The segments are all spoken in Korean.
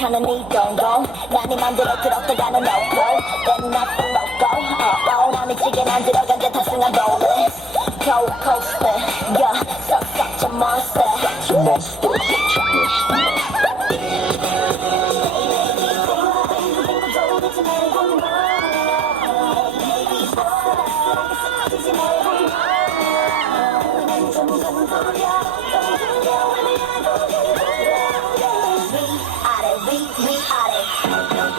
네 동공 난네 맘대로 들었다가는 no go 넌 나쁜 어, 어, 남의 찌개 난 들어간 듯 탑승한 rolling cold coaster yeah such a monster 아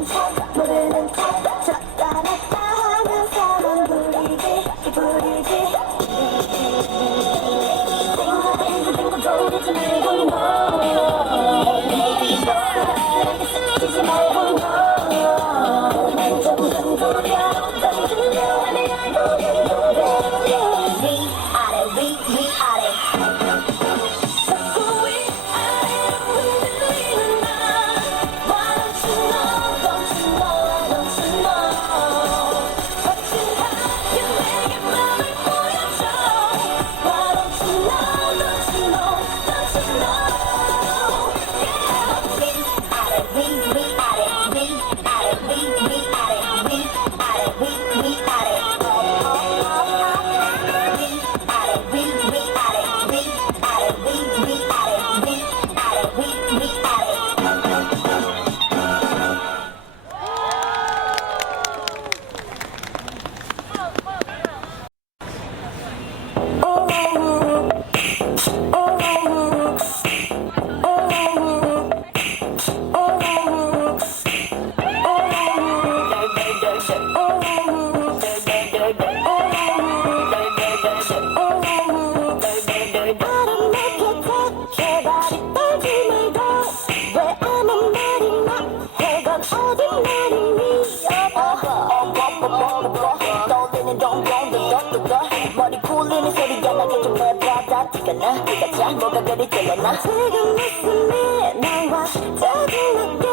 모르는 척 쳤다 놨다 하면서 넌 부리지 부리지. 빙고 빙고 빙고 돌리지 말고 어딘 말이 뭐가 그리 들려나 지금 웃음이 나와 짜증나게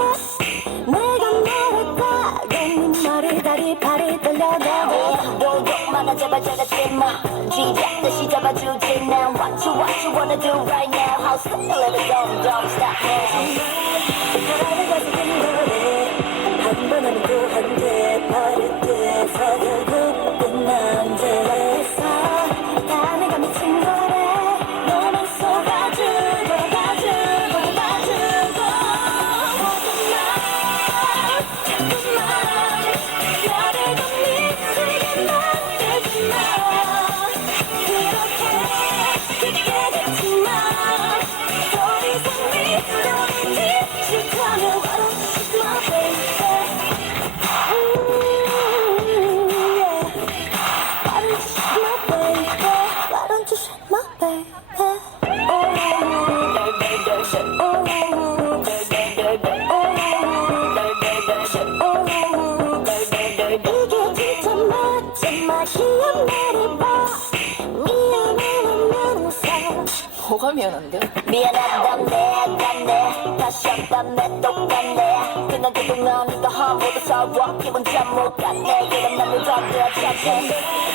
버릇 돼서 뭐가 미안한데? 미안하다네 딴네 다시 한밤에 똑같네 그날 그동안 네가 한 모두 서워 기분 참못 갔네 그럼 나를 힘들어도 난